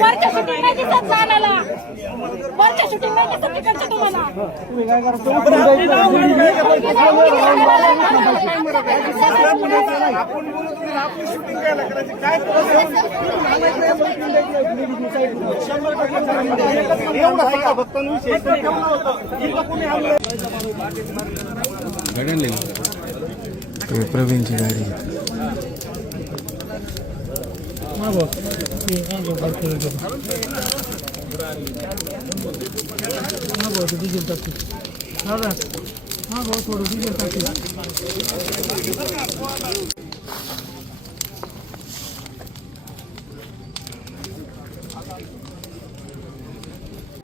वरच्या शूटिंग नाही दिसत जाण्याला वरच्या शूटिंग नाही दिसत तिकडच्या तुम्हाला तुम्ही काय करता आपली शूटिंग काय करायची काय प्रवीणची गाडी डिझेल टाकी थोडं डिझेल टाकी